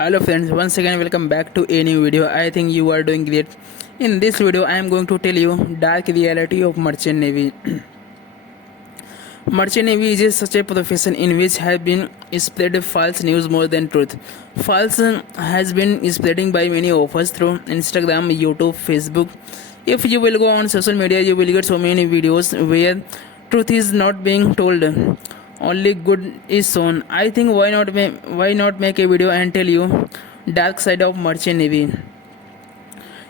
Hello friends, once again welcome back to a new video. I think you are doing great. In this video I am going to tell you dark reality of merchant navy. Merchant navy is such a profession in which have been spread false news more than truth. False has been spreading by many of us through Instagram, YouTube, Facebook. If you will go on social media, you will get so many videos where truth is not being told. Only good is shown. I think why not make a video and tell you dark side of merchant navy.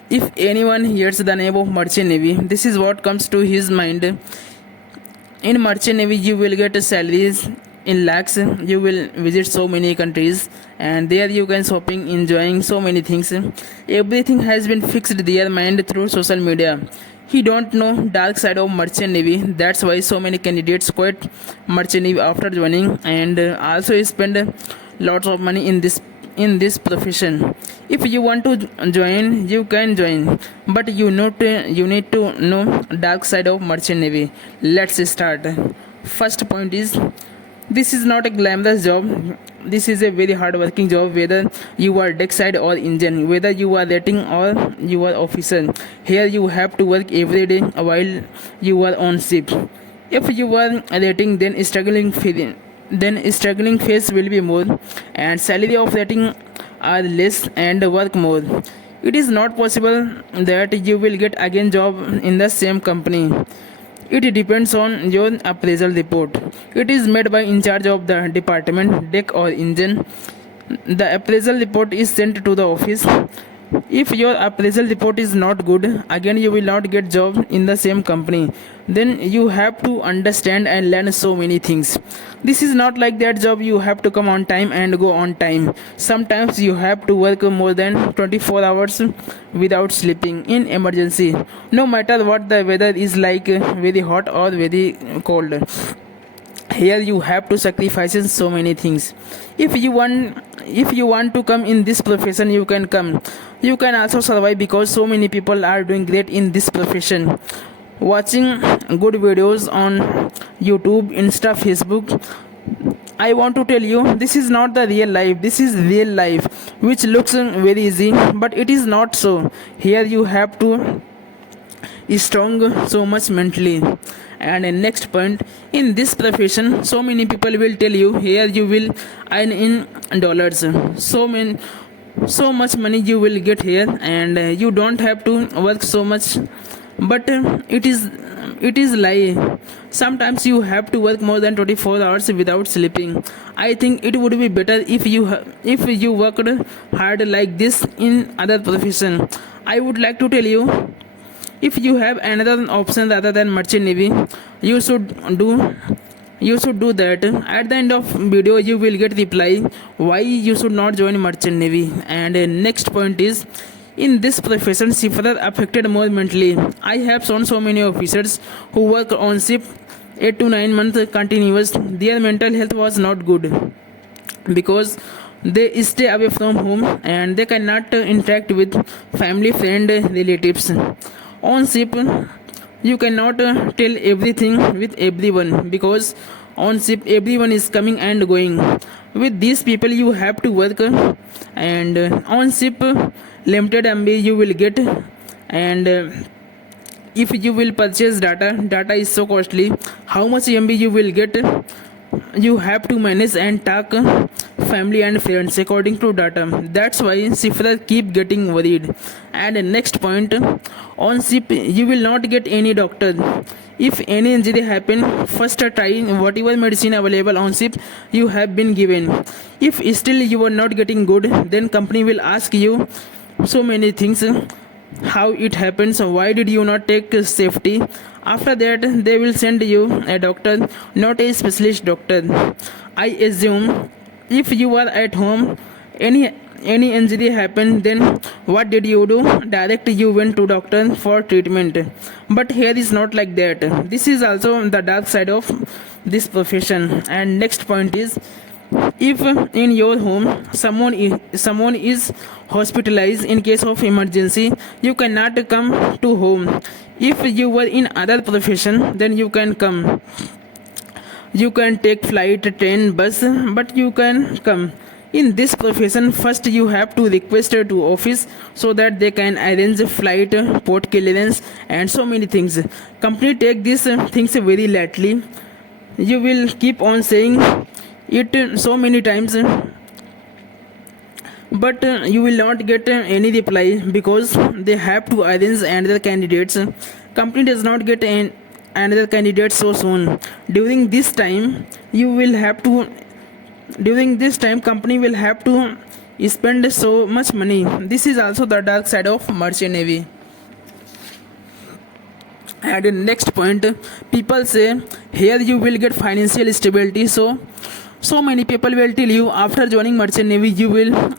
If anyone hears the name of merchant navy, this is what comes to his mind. In merchant navy you will get salaries in lakhs. You will visit so many countries and there you can shopping, enjoying so many things. Everything has been fixed their mind through social media. He don't know dark side of merchant navy. That's why so many candidates quit merchant navy after joining and also spend lots of money in this profession. If you want to join, you can join, but you need to know dark side of merchant navy. Let's start. First point is, this is not a glamorous job. This is a very hard working job, whether you are deck side or engine, whether you are rating or you are officer. Here you have to work every day while you are on ship. If you are rating, then struggling phase will be more, and salary of rating are less and work more. It is not possible that you will get again job in the same company. It depends on your appraisal report. It is made by in charge of the department, deck or engine. The appraisal report is sent to the office. If your appraisal report is not good, again you will not get job in the same company. Then you have to understand and learn so many things. This is not like that job you have to come on time and go on time. Sometimes you have to work more than 24 hours without sleeping in emergency, no matter what the weather is, like very hot or very cold. Here you have to sacrifice so many things. If you want to come in this profession, you can come. You can also survive because so many people are doing great in this profession. Watching good videos on YouTube, Insta, Facebook, I want to tell you, this is not the real life. This is real life, which looks very easy, but it is not so. Here you have to strong so much mentally. And next point, in this profession so many people will tell you here you will earn in dollars. So much money you will get here, and you don't have to work so much. But it is lie. Sometimes you have to work more than 24 hours without sleeping. I think it would be better if you worked hard like this in other profession. I would like to tell you, if you have another option rather than merchant navy, you should do you should do that. At the end of video you will get reply why you should not join merchant navy. And next point is, in this profession seafarer affected more mentally. I have seen so many officers who work on ship 8 to 9 months continuous. Their mental health was not good because they stay away from home and they cannot interact with family, friend, relatives. On ship you cannot tell everything with everyone, because on ship everyone is coming and going. With these people you have to work, and on ship limited MB you will get. And if you will purchase data is so costly. How much MB you will get, you have to manage and talk family and friends according to data. That's why seafarers keep getting worried. And next point, on ship you will not get any doctor. If any injury happen, first try whatever medicine available on ship you have been given. If still you are not getting good, then company will ask you so many things. How it happens, why did you not take safety? After that they will send you a doctor, not a specialist doctor. I assume if you are at home, any injury happened, then what did you do? Direct you went to doctor for treatment. But here is not like that. This is also the dark side of this profession. And next point is, if in your home someone is hospitalized in case of emergency, you cannot come to home. If you were in other profession, then you can come. You can take flight, train, bus, but you can come. In this profession, first you have to request to office so that they can arrange flight, port clearance, and so many things. Company take these things very lightly. You will keep on saying it so many times, but you will not get any reply because they have to arrange another candidates. Company does not get another candidate so soon. During this time, you will have to during this time company will have to spend so much money. This is also the dark side of merchant navy. And the next point, people say here you will get financial stability, so many people will tell you after joining merchant navy you will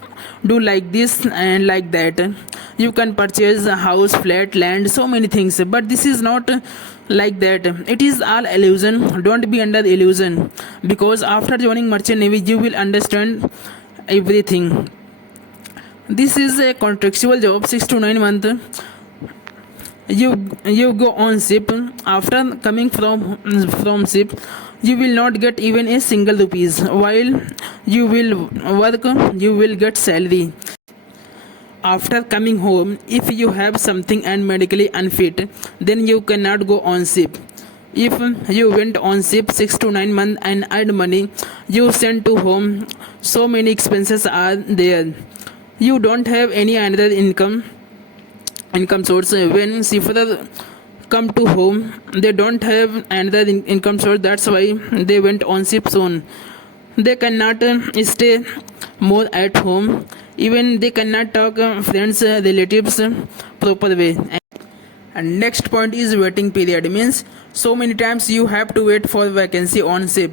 do like this and like that. You can purchase a house, flat, land, so many things, but this is not like that. It is all illusion. Don't be under illusion, because after joining merchant navy you will understand everything. This is a contractual job, 6 to 9 months. You go on ship. After coming from ship, you will not get even a single rupees. While you will work, you will get salary. After coming home, if you have something and medically unfit, then you cannot go on ship. If you went on ship 6 to 9 months and earned money, you send to home. So many expenses are there. You don't have any another income source. When seafarer come to home, they don't have another income source. That's why they went on ship soon. They cannot stay more at home. Even they cannot talk friends, relatives proper way. And next point is waiting period. Means so many times you have to wait for vacancy on ship.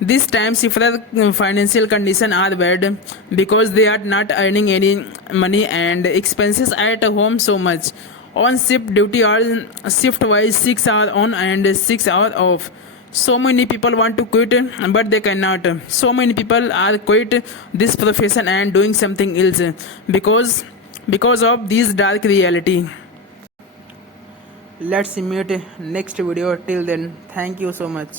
This time seafarer financial condition are bad because they are not earning any money and expenses at home so much. On ship duty are shift wise 6 hours on and 6 hours off. So many people want to quit but they cannot. So many people are quit this profession and doing something else because of this dark reality. Let's meet next video. Till then, thank you so much.